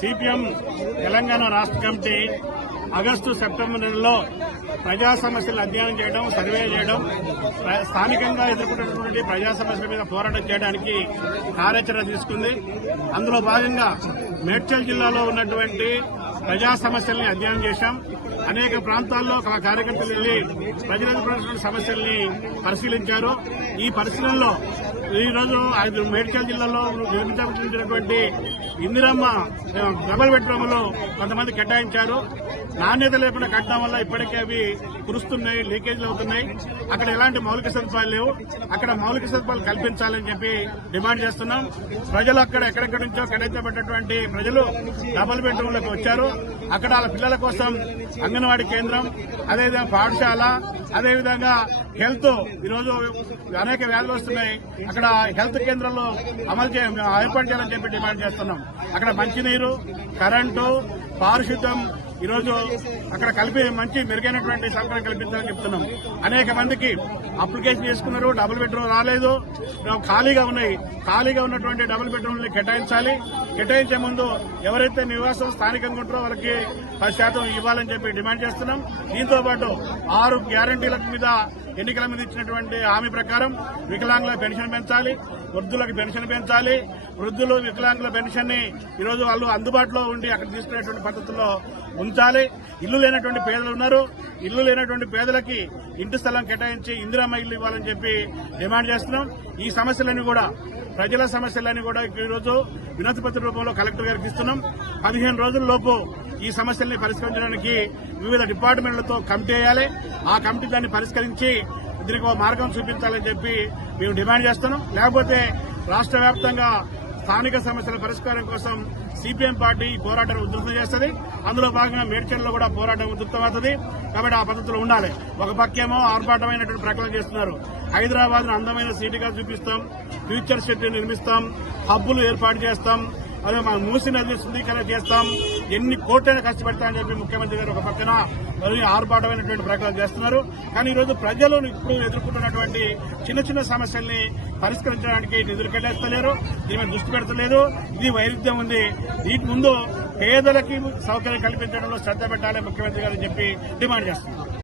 CPM Telangana రాష్ట్ర committee August September నెలలో ప్రజా సమస్యలు అధ్యయనం చేయడం సర్వే చేయడం ప్ర- స్థానికంగా ఎదుర్కొంటున్నటువంటి ప్రజా సమస్యల మీద పోరాటం చేయడానికి కార్యాచరణ తీసుకుంది. అందులో భాగంగా మేడ్చల్ జిల్లాలో ఉన్నటువంటి ప్రజా సమస్యల్ని అధ్యయనం చేశాం. అనేక ప్రాంతాల్లో కార్యకర్తలు వెళ్ళి ప్రజలకు సమస్యల్ని పరిశీలించారు. ఈ పరిశీలనలో ఈ రోజు ఐదు మేడ్చల్ జిల్లాలో నిర్మించబడినటువంటి ఇందిరమ్మ డబల్ బెడ్రూమ్లో కొంతమంది కేటాయించారు. నాణ్యత లేకుండా కట్టడం వల్ల ఇప్పటికే అవి కురుస్తున్నాయి లీకేజ్లు అవుతున్నాయి. అక్కడ ఎలాంటి మౌలిక సదుపాయాలు లేవు. అక్కడ మౌలిక సదుపాయాలు కల్పించాలని చెప్పి డిమాండ్ చేస్తున్నాం. ప్రజలు అక్కడ ఎక్కడెక్కడి నుంచో కడెత్తబడ్డటువంటి ప్రజలు డబుల్ బెడ్రూమ్లకు వచ్చారు. అక్కడ వాళ్ళ పిల్లల కోసం అంగన్వాడీ కేంద్రం అదేవిధంగా పాఠశాల అదేవిధంగా హెల్త్. ఈరోజు అనేక వ్యాధులు వస్తున్నాయి. అక్కడ హెల్త్ కేంద్రంలో అమలు చే ఏర్పాటు చేయాలని చెప్పి డిమాండ్ చేస్తున్నాం. అక్కడ మంచినీరు కరెంటు పారిశుద్ధ్యం ఈరోజు అక్కడ కలిపి మంచి మెరుగైనటువంటి సౌకర్యం కల్పించాలని చెప్తున్నాం. అనేక మందికి అప్లికేషన్ చేసుకున్నారు డబుల్ బెడ్రూమ్ రాలేదు. ఖాళీగా ఉన్నాయి. ఖాళీగా ఉన్నటువంటి డబుల్ బెడ్రూమ్ని కేటాయించాలి. కేటాయించే ముందు ఎవరైతే నివాసం స్థానికంగా ఉంటారో వాళ్ళకి పది శాతం ఇవ్వాలని చెప్పి డిమాండ్ చేస్తున్నాం. దీంతో పాటు ఆరు గ్యారంటీల మీద ఎన్నికల మీద ఇచ్చినటువంటి హామీ ప్రకారం వికలాంగుల పెన్షన్ పెంచాలి. వృద్ధులకు పెన్షన్ పెంచాలి. వృద్ధులు వికలాంగుల పెన్షన్ని ఈరోజు వాళ్ళు అందుబాటులో ఉండి అక్కడ తీసుకునేటువంటి పద్ధతుల్లో ఉంచాలి. ఇల్లు లేనటువంటి పేదలు ఉన్నారు. ఇల్లు లేనటువంటి పేదలకి ఇంటి స్థలం కేటాయించి ఇందిరామ ఇల్లు ఇవ్వాలని చెప్పి డిమాండ్ చేస్తున్నాం. ఈ సమస్యలన్నీ కూడా ప్రజల సమస్యలన్నీ కూడా ఈరోజు వినతిపత్ర రూపంలో కలెక్టర్ గారికి ఇస్తున్నాం. పదిహేను రోజుల్లోపు ఈ సమస్యల్ని పరిష్కరించడానికి వివిధ డిపార్ట్మెంట్లతో కమిటీ వేయాలి. ఆ కమిటీ దాన్ని పరిష్కరించి దీనికి ఒక మార్గం చూపించాలని చెప్పి మేము డిమాండ్ చేస్తున్నాం. లేకపోతే రాష్ట్ర వ్యాప్తంగా స్థానిక సమస్యల పరిష్కారం కోసం సిపిఎం పార్టీ పోరాటం ఉధృతం చేస్తుంది. అందులో భాగంగా మేడ్చల్లో కూడా పోరాటం ఉధృతమవుతుంది. కాబట్టి ఆ పద్ధతిలో ఉండాలి. ఒక పక్కేమో ఆర్భాటమైనటువంటి ప్రకటన చేస్తున్నారు. హైదరాబాద్ అందమైన సిటీగా చూపిస్తాం. Future city నిర్మిస్తాం. హబ్బులు ఏర్పాటు చేస్తాం. అదే మన మూసి నది శుద్ధీకరణ చేస్తాం. ఎన్ని కోట్లైనా కష్టపెడతామని చెప్పి ముఖ్యమంత్రి గారు ఒక పక్కన ఆర్భాటమైనటువంటి ప్రకటన చేస్తున్నారు. కానీ ఈరోజు ప్రజలు ఇప్పుడు ఎదుర్కొంటున్నటువంటి చిన్న చిన్న సమస్యల్ని పరిష్కరించడానికి నిధులు దీని మీద దృష్టి పెడతలేదు. ఇది వైరుధ్యం ఉంది. దీని ముందు పేదలకి సౌకర్యం కల్పించడంలో శ్రద్ధ పెట్టాలి ముఖ్యమంత్రి గారు చెప్పి డిమాండ్ చేస్తున్నారు.